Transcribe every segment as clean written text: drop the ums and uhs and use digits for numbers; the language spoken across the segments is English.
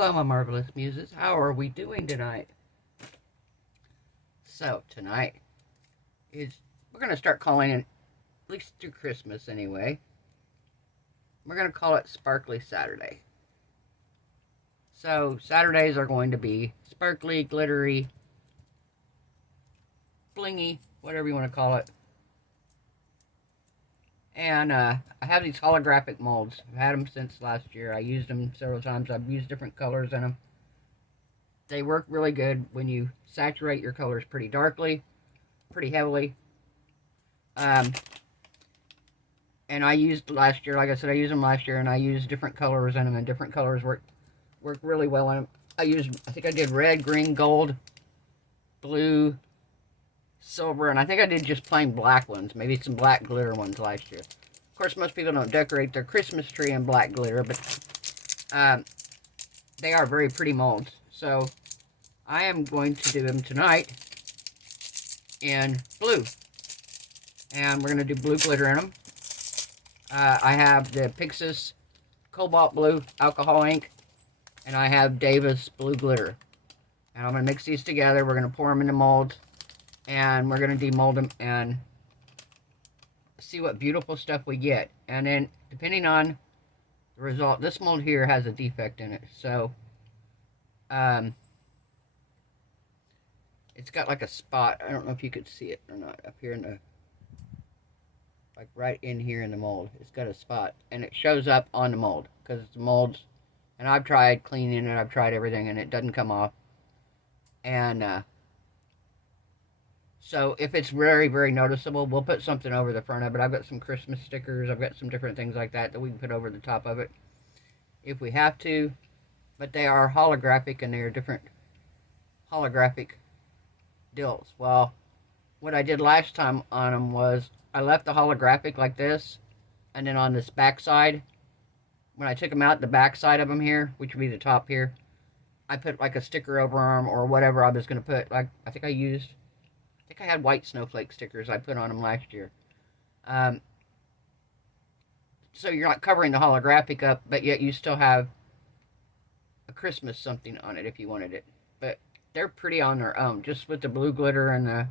Hello, my marvelous muses. How are we doing tonight? So, tonight we're going to start calling it, at least through Christmas anyway, we're going to call it Sparkly Saturday. So, Saturdays are going to be sparkly, glittery, blingy, whatever you want to call it. And I have these holographic molds. I've had them since last year. I used them several times. I've used different colors in them. They work really good when you saturate your colors pretty darkly, pretty heavily. And I used last year, like I said, I used them last year, and I used different colors in them, and different colors work really well in them. I think I did red, green, gold, blue, silver, and I think I did just plain black ones, maybe some black glitter ones last year. Of course, most people don't decorate their Christmas tree in black glitter, but they are very pretty molds. So I am going to do them tonight in blue, and we're going to do blue glitter in them. I have the Pixis Cobalt Blue alcohol ink, and I have Davis blue glitter, and I'm going to mix these together. We're going to pour them into molds, and we're going to demold them and see what beautiful stuff we get. And then, depending on the result, this mold here has a defect in it. So, it's got like a spot. I don't know if you could see it or not. Up here in the, like right in here in the mold, it's got a spot. And it shows up on the mold, because it's molds. And I've tried cleaning it, I've tried everything, and it doesn't come off. And, so if it's very, very noticeable, we'll put something over the front of it. I've got some Christmas stickers. I've got some different things like that that we can put over the top of it if we have to. But they are holographic, and they are different holographic deals. Well, what I did last time on them was I left the holographic like this, and then on this back side, when I took them out, the back side of them here, which would be the top here, I put like a sticker over them or whatever I was going to put. Like, I think I had white snowflake stickers I put on them last year. So you're not covering the holographic up, but yet you still have a Christmas something on it if you wanted it. But they're pretty on their own, just with the blue glitter and the,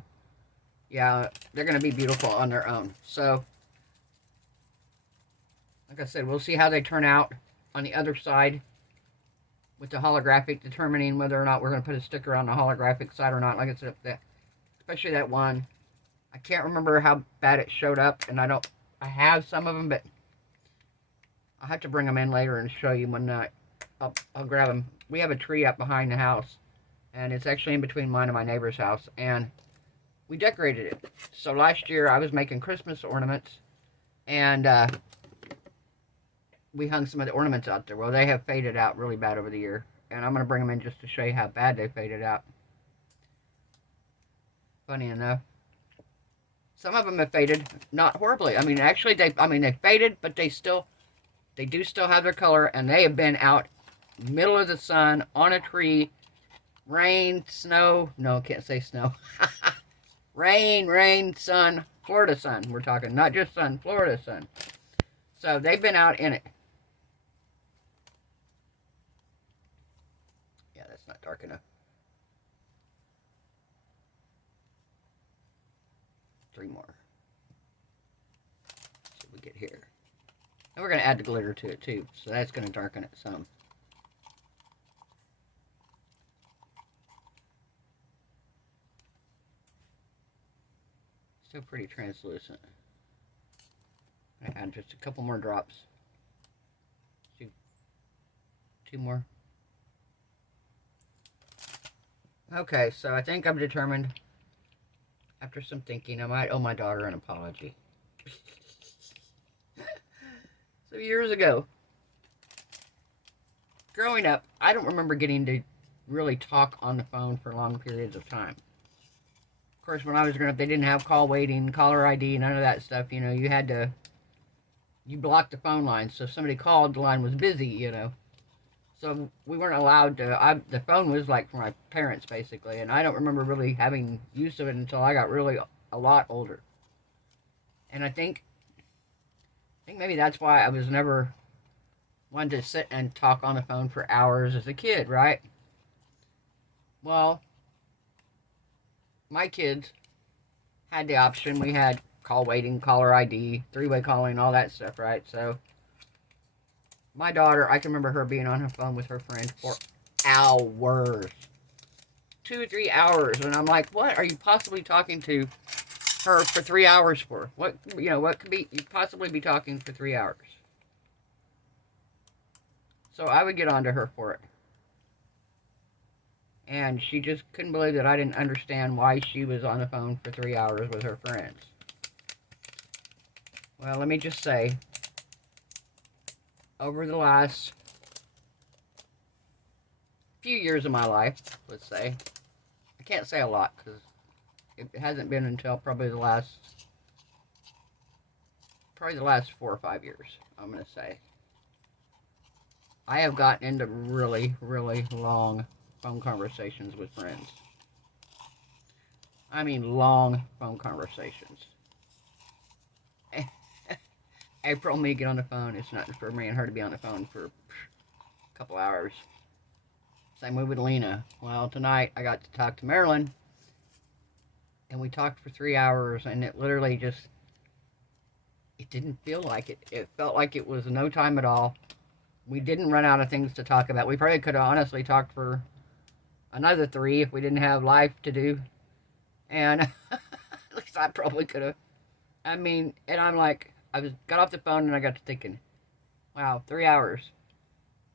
yeah, they're going to be beautiful on their own. So, like I said, we'll see how they turn out on the other side with the holographic, determining whether or not we're going to put a sticker on the holographic side or not. Like I said, especially that one, I can't remember how bad it showed up, and I have some of them, but I'll have to bring them in later and show you when I'll grab them. We have a tree up behind the house, and it's actually in between mine and my neighbor's house, and we decorated it. So last year, I was making Christmas ornaments, and we hung some of the ornaments out there. Well, they have faded out really bad over the year, and I'm going to bring them in just to show you how bad they faded out. Funny enough, some of them have faded, not horribly. I mean, actually, they faded, but they do still have their color, and they have been out middle of the sun, on a tree, rain, snow, no, can't say snow, rain, sun, Florida sun, we're talking, not just sun, Florida sun. So, they've been out in it. Yeah, that's not dark enough. 3 more. So we get here. And we're going to add the glitter to it too, so that's going to darken it some. Still pretty translucent. I'm going to add just a couple more drops. 2 more. Okay, so I think I'm determined. After some thinking, I might owe my daughter an apology. So years ago, growing up, I don't remember getting to really talk on the phone for long periods of time. Of course, when I was growing up, they didn't have call waiting, caller ID, none of that stuff. You know, you blocked the phone line. So if somebody called, the line was busy, you know. So we weren't allowed to, the phone was like for my parents basically, and I don't remember really having use of it until I got really a lot older. And I think maybe that's why I was never wanted to sit and talk on the phone for hours as a kid, right? Well, my kids had the option. We had call waiting, caller ID, three-way calling, all that stuff, right? So my daughter, I can remember her being on her phone with her friend for hours. 2 or 3 hours. And I'm like, what are you possibly talking to her for 3 hours for? What, you know, what could be, you possibly be talking for 3 hours? So I would get onto her for it. And she just couldn't believe that I didn't understand why she was on the phone for 3 hours with her friends. Well, let me just say, over the last few years of my life, let's say, I can't say a lot because it hasn't been until probably the last 4 or 5 years, I'm going to say. I have gotten into really, really long phone conversations with friends. I mean long phone conversations. April and me get on the phone. It's not for me and her to be on the phone for a couple hours. Same way with Lena. Well, tonight I got to talk to Marilyn. And we talked for 3 hours. And it literally just... It didn't feel like it. It felt like it was no time at all. We didn't run out of things to talk about. We probably could have honestly talked for another 3 if we didn't have life to do. And at least I probably could have. I mean, and I'm like... got off the phone and I got to thinking, wow, 3 hours.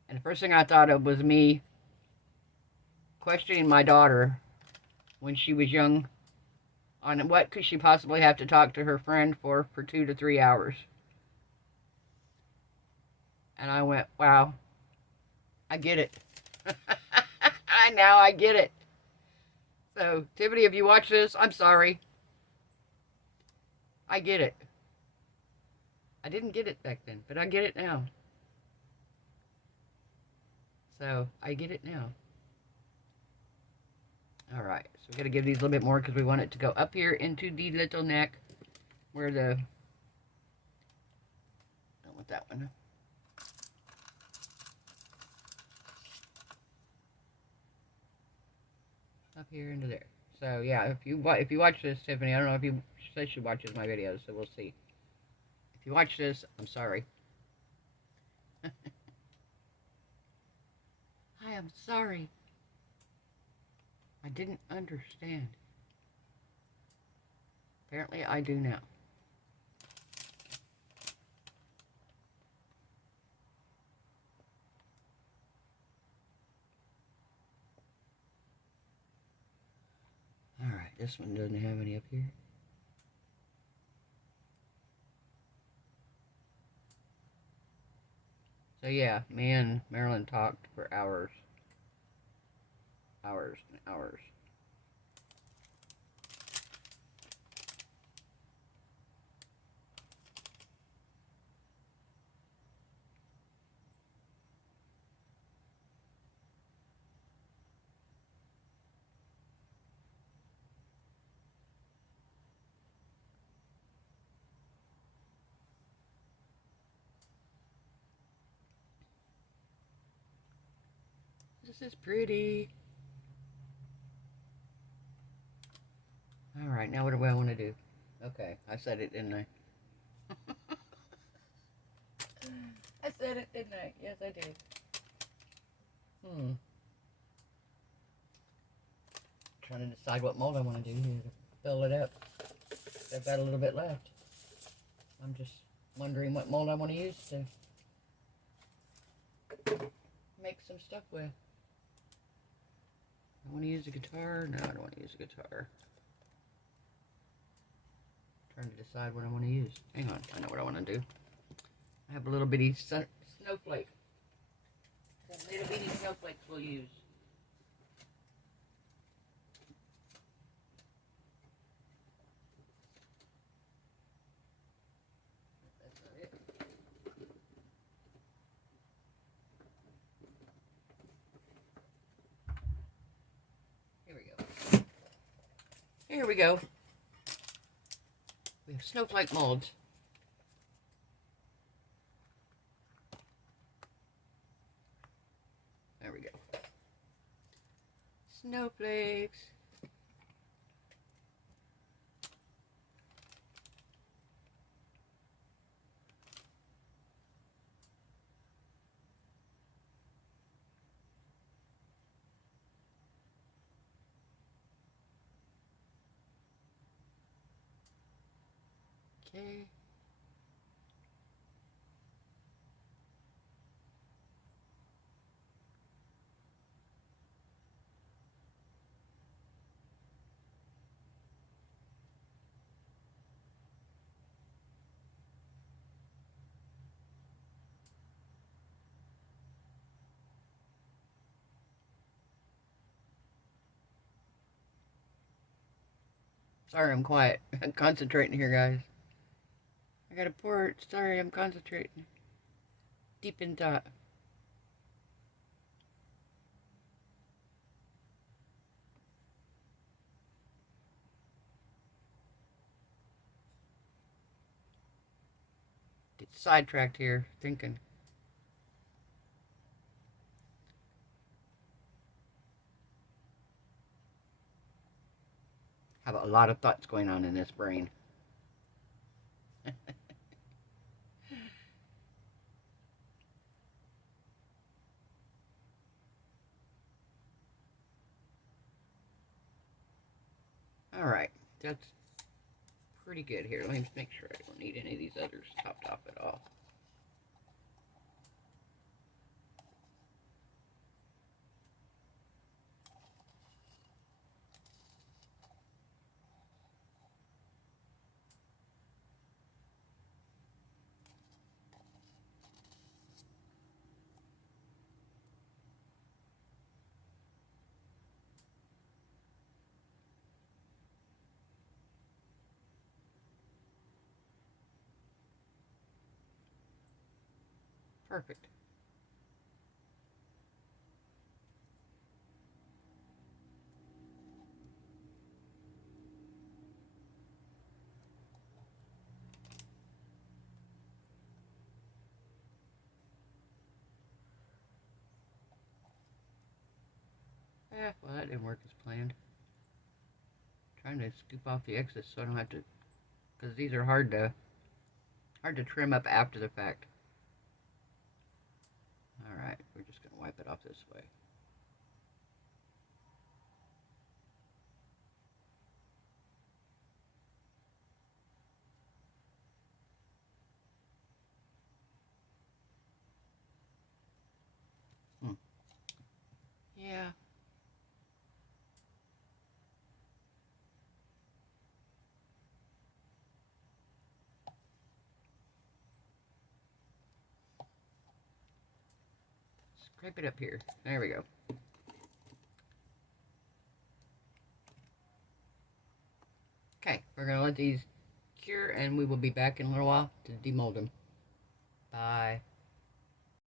And the first thing I thought of was me questioning my daughter when she was young on what could she possibly have to talk to her friend for 2 to 3 hours. And I went, wow, I get it. Now I get it. So, Tiffany, if you watch this, I'm sorry. I get it. I didn't get it back then, but I get it now. So, I get it now. Alright, so we got to give these a little bit more because we want it to go up here into the little neck where the... I don't want that one. Up here into there. So, yeah, if you watch this, Tiffany, I don't know if you... She says she watches my videos, so we'll see. If you watch this, I'm sorry. I am sorry. I didn't understand. Apparently, I do now. Alright, this one doesn't have any up here. So yeah, me and Marilyn talked for hours. Hours and hours. This is pretty. Alright, now what do I want to do? Okay, I said it, didn't I? I said it, didn't I? Yes, I did. Trying to decide what mold I want to do here to fill it up. I've got a little bit left. I'm just wondering what mold I want to use to make some stuff with. I want to use a guitar. No, I don't want to use a guitar. Trying to decide what I want to use. Hang on, I know what I want to do. I have a little bitty snowflake. Some little bitty snowflakes we'll use. That's not it. Here we go. Here we go. We have snowflake molds. Snowflakes. Okay. Sorry, I'm quiet. I'm concentrating here, guys. I gotta pour it. Sorry, I'm concentrating. Deep in thought. Get sidetracked here, thinking. Have a lot of thoughts going on in this brain. Alright, that's pretty good here. Let me make sure I don't need any of these others topped off at all. Perfect. Yeah, well, that didn't work as planned. Trying to scoop off the excess so I don't have to, because these are hard to trim up after the fact. Alright, we're just going to wipe it off this way. Yeah. Scrape it up here. There we go. Okay, we're going to let these cure, and we will be back in a little while to demold them. Bye.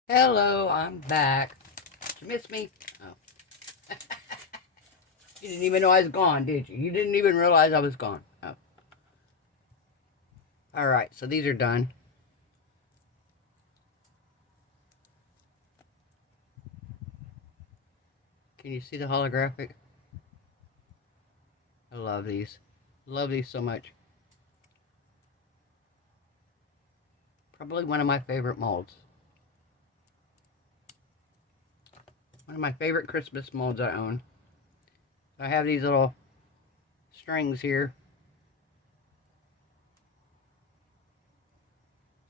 Hello, I'm back. Did you miss me? Oh. You didn't even know I was gone, did you? You didn't even realize I was gone. Oh. Alright, so these are done. Can you see the holographic? I love these. Love these so much. Probably one of my favorite molds. One of my favorite Christmas molds I own. I have these little strings here.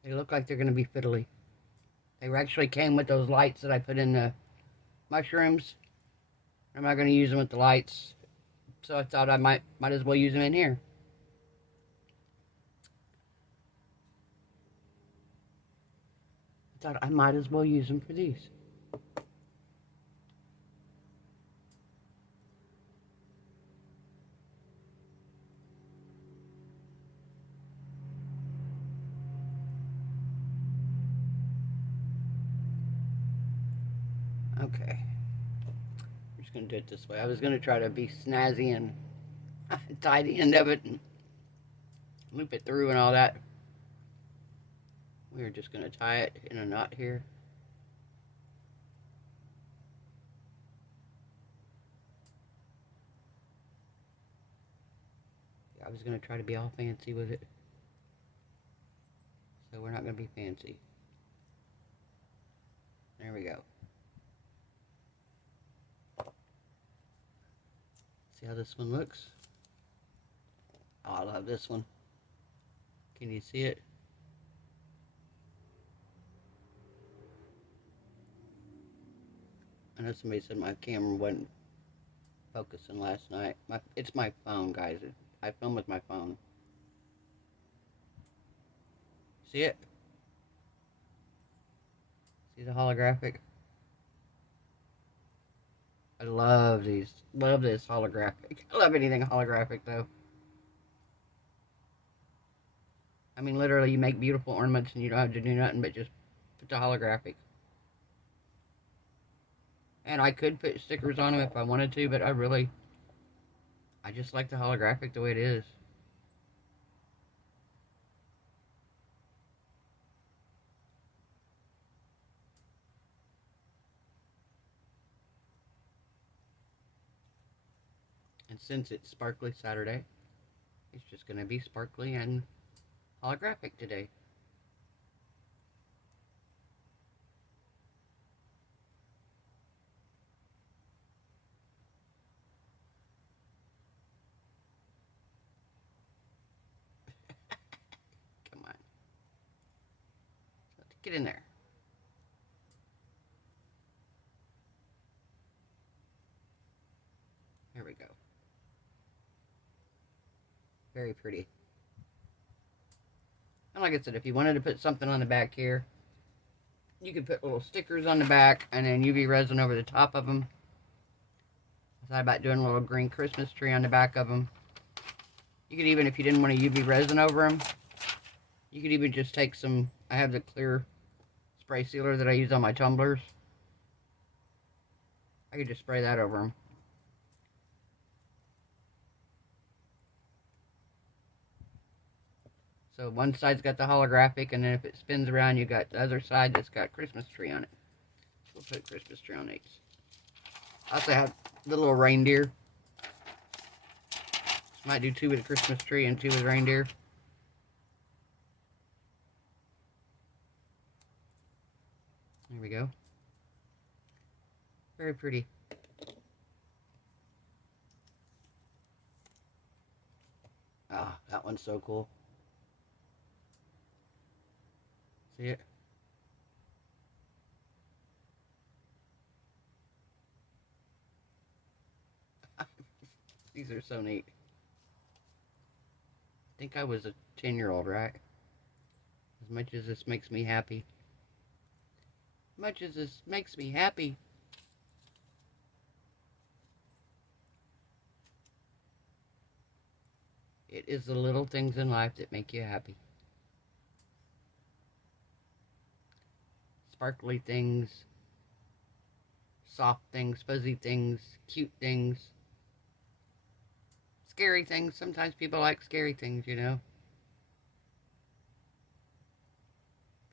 They look like they're going to be fiddly. They actually came with those lights that I put in the mushrooms. I'm not going to use them with the lights, so I thought I might as well use them in here. I thought I might as well use them for these. Okay. I'm just going to do it this way. I was going to try to be snazzy and tie the end of it and loop it through and all that. We're just going to tie it in a knot here. I was going to try to be all fancy with it. So we're not going to be fancy. There we go. See how this one looks? Oh, I love this one. Can you see it? I know somebody said my camera wasn't focusing last night. It's my phone, guys. I film with my phone. See it? See the holographic? I love these. Love this holographic. I love anything holographic, though. I mean, literally, you make beautiful ornaments and you don't have to do nothing but just put the holographic. And I could put stickers on them if I wanted to, but I just like the holographic the way it is. And since it's Sparkly Saturday, it's just going to be sparkly and holographic today. Come on. Let's get in there. There we go. Very pretty. And like I said, if you wanted to put something on the back here, you could put little stickers on the back and then UV resin over the top of them. I thought about doing a little green Christmas tree on the back of them. You could even, if you didn't want to UV resin over them, you could even just take some, I have the clear spray sealer that I use on my tumblers. I could just spray that over them. So one side's got the holographic, and then if it spins around, you got the other side that's got Christmas tree on it. We'll put Christmas tree on these. I also have the little reindeer. Might do 2 with a Christmas tree and 2 with reindeer. There we go. Very pretty. Ah, that one's so cool. See it? These are so neat. I think I was a 10-year-old, right? As much as this makes me happy. Much as this makes me happy. It is the little things in life that make you happy. Sparkly things, soft things, fuzzy things, cute things, scary things. Sometimes people like scary things, you know.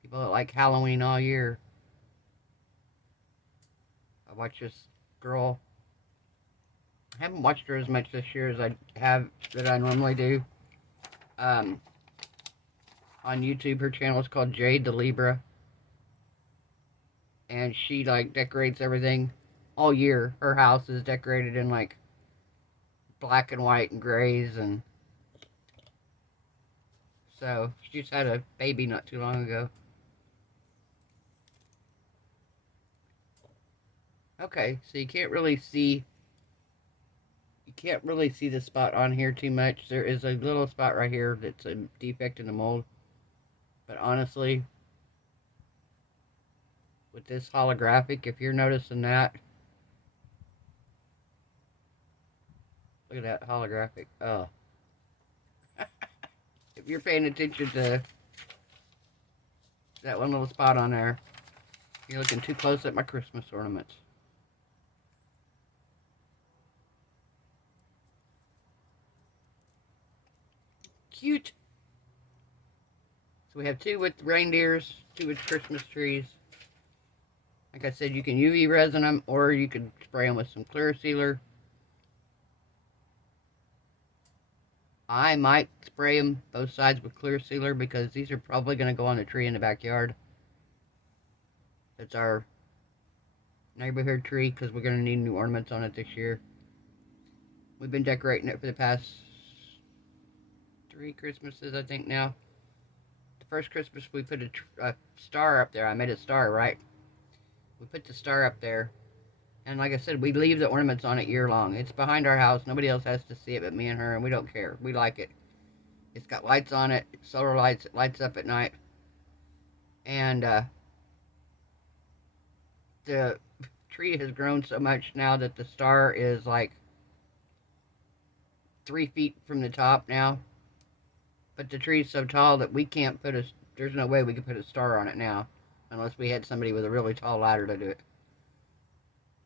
People that like Halloween all year. I watch this girl. I haven't watched her as much this year as I normally do. On YouTube, her channel is called Jade the Libra. And she, like, decorates everything all year. Her house is decorated in, like, black and white and grays. And so, she just had a baby not too long ago. Okay, so you can't really see the spot on here too much. There is a little spot right here that's a defect in the mold. But honestly, with this holographic, if you're noticing that, look at that holographic. Oh. If you're paying attention to that one little spot on there, you're looking too close at my Christmas ornaments. Cute. So we have 2 with reindeers, 2 with Christmas trees. Like I said, you can UV resin them, or you could spray them with some clear sealer. I might spray them both sides with clear sealer because these are probably going to go on the tree in the backyard. It's our neighborhood tree because we're going to need new ornaments on it this year. We've been decorating it for the past 3 Christmases, I think now. The first Christmas we put a star up there. I made a star, right? We put the star up there. And like I said, we leave the ornaments on it year long. It's behind our house. Nobody else has to see it but me and her, and we don't care. We like it. It's got lights on it, solar lights. It lights up at night. And the tree has grown so much now that the star is like 3 feet from the top now. But the tree is so tall that we can't put there's no way we could put a star on it now. Unless we had somebody with a really tall ladder to do it.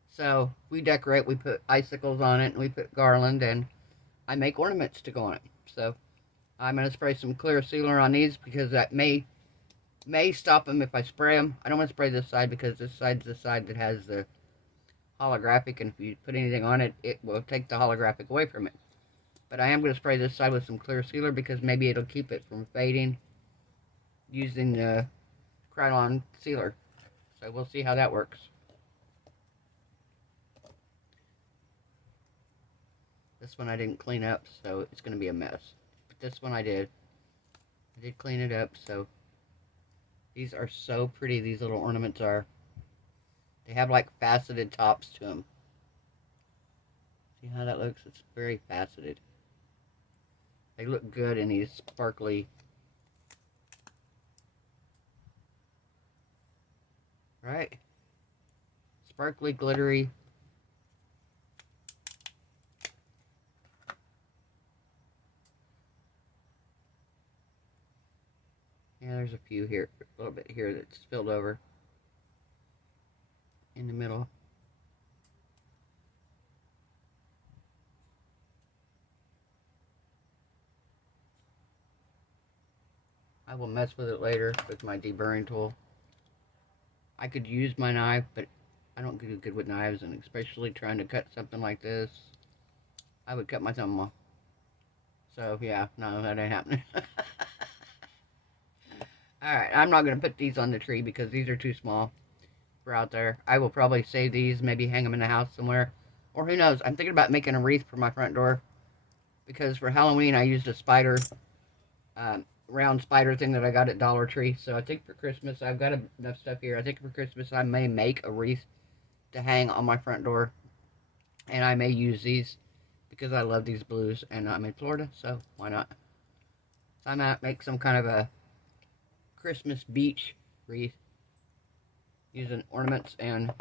So we decorate, we put icicles on it, and we put garland, and I make ornaments to go on it. So I'm going to spray some clear sealer on these because that may stop them if I spray them. I don't want to spray this side because this side's the side that has the holographic, and if you put anything on it, it will take the holographic away from it. But I am going to spray this side with some clear sealer because maybe it'll keep it from fading using the Krylon sealer. So we'll see how that works. This one I didn't clean up, so it's going to be a mess. But this one I did. I did clean it up, so these are so pretty, these little ornaments are. They have like faceted tops to them. See how that looks? It's very faceted. They look good in these sparkly. Right? Sparkly, glittery. Yeah, there's a few here, a little bit here that's spilled over in the middle. I will mess with it later with my deburring tool. I could use my knife, but I don't do good with knives, and especially trying to cut something like this, I would cut my thumb off. So yeah, no, that ain't happening. Alright, I'm not going to put these on the tree because these are too small for out there. I will probably save these, maybe hang them in the house somewhere. Or who knows, I'm thinking about making a wreath for my front door. Because for Halloween I used a spider, round spider thing that I got at Dollar Tree. So I think for Christmas, I've got enough stuff here. I think for Christmas I may make a wreath to hang on my front door. And I may use these because I love these blues. And I'm in Florida, so why not? So I might make some kind of a Christmas beach wreath using ornaments and,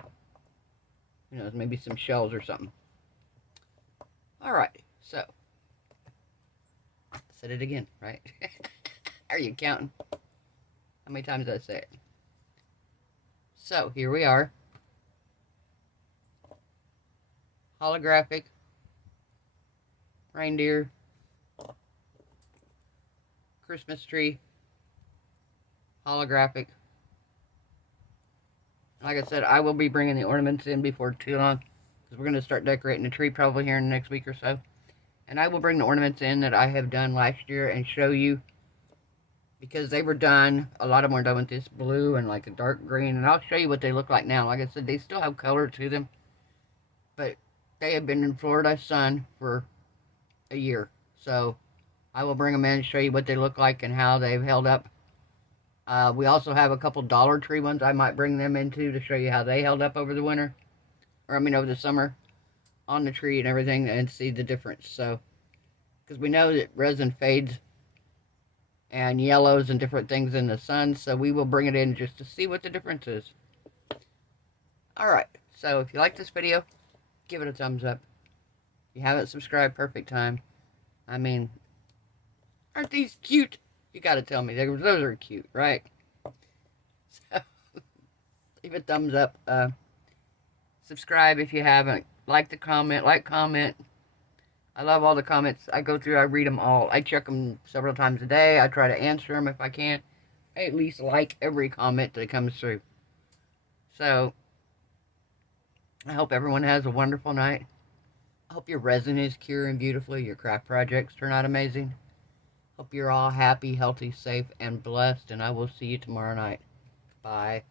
you know, maybe some shells or something. Alright, so I said it again, right? Are you counting? How many times did I say it? So here we are. Holographic reindeer, Christmas tree, holographic. Like I said, I will be bringing the ornaments in before too long because we're going to start decorating the tree probably here in the next week or so. And I will bring the ornaments in that I have done last year and show you because they were done, a lot of them were done with this blue and like a dark green, and I'll show you what they look like now. Like I said, they still have color to them, but they have been in Florida sun for a year. So I will bring them in and show you what they look like and how they've held up. We also have a couple Dollar Tree ones I might bring them into to show you how they held up over the winter. Or I mean over the summer on the tree and everything, and see the difference. So, because we know that resin fades and yellows and different things in the sun, so we will bring it in just to see what the difference is. Alright, so if you like this video, give it a thumbs up. If you haven't subscribed, perfect time. I mean, aren't these cute? You gotta tell me, those are cute, right? So, leave a thumbs up. Subscribe if you haven't. Like the comment, comment. I love all the comments. I go through, I read them all. I check them several times a day. I try to answer them if I can. I at least like every comment that comes through. So, I hope everyone has a wonderful night. I hope your resin is curing beautifully, your craft projects turn out amazing. Hope you're all happy, healthy, safe, and blessed, and I will see you tomorrow night. Bye.